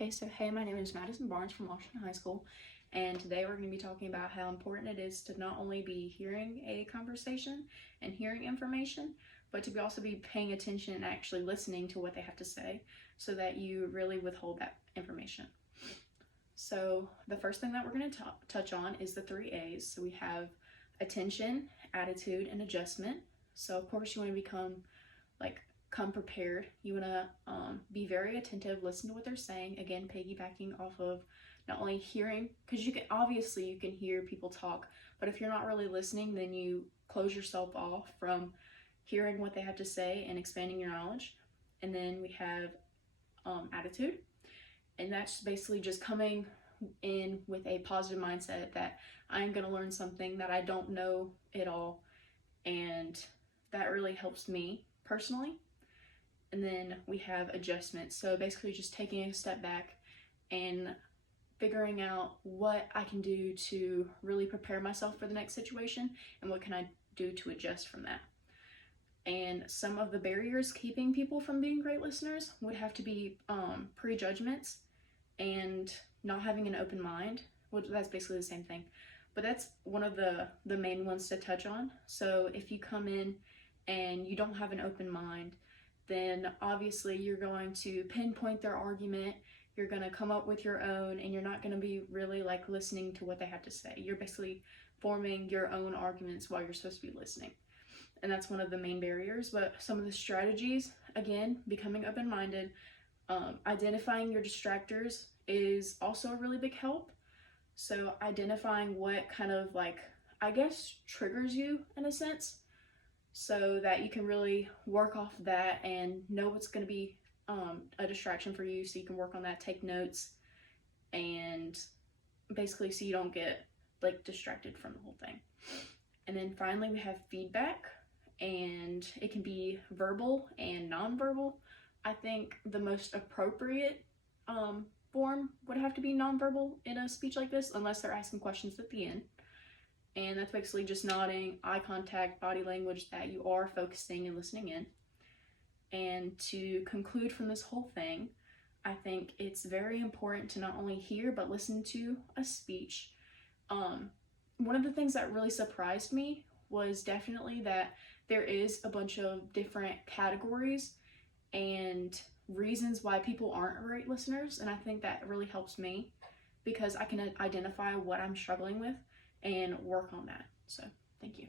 Okay, so hey, my name is Madison Barnes from Washington High School, and today we're going to be talking about how important it is to not only be hearing a conversation and hearing information, but to also be paying attention and actually listening to what they have to say so that you really withhold that information. So the first thing that we're going to touch on is the 3 A's. So we have attention, attitude, and adjustment. So of course you want to come prepared. You want to be very attentive, listen to what they're saying. Again, piggybacking off of not only hearing, because you can hear people talk, but if you're not really listening, then you close yourself off from hearing what they have to say and expanding your knowledge. And then we have attitude, and that's basically just coming in with a positive mindset that I'm going to learn something that I don't know at all, and that really helps me personally. And then we have adjustment. So basically just taking a step back and figuring out what I can do to really prepare myself for the next situation and what can I do to adjust from that. And some of the barriers keeping people from being great listeners would have to be prejudgments and not having an open mind. Well, that's basically the same thing, but that's one of the main ones to touch on. So if you come in and you don't have an open mind, then obviously you're going to pinpoint their argument, you're going to come up with your own, and you're not going to be really listening to what they have to say. You're basically forming your own arguments while you're supposed to be listening. And that's one of the main barriers. But some of the strategies, again, becoming open-minded, identifying your distractors is also a really big help. So identifying what kind of triggers you in a sense, so that you can really work off that and know what's going to be a distraction for you, so you can work on that, take notes, and basically so you don't get distracted from the whole thing. And then finally we have feedback, and it can be verbal and nonverbal. I think the most appropriate form would have to be nonverbal in a speech like this, unless they're asking questions at the end. And that's basically just nodding, eye contact, body language that you are focusing and listening in. And to conclude from this whole thing, I think it's very important to not only hear but listen to a speech. One of the things that really surprised me was definitely that there is a bunch of different categories and reasons why people aren't great listeners. And I think that really helps me because I can identify what I'm struggling with and work on that. So thank you.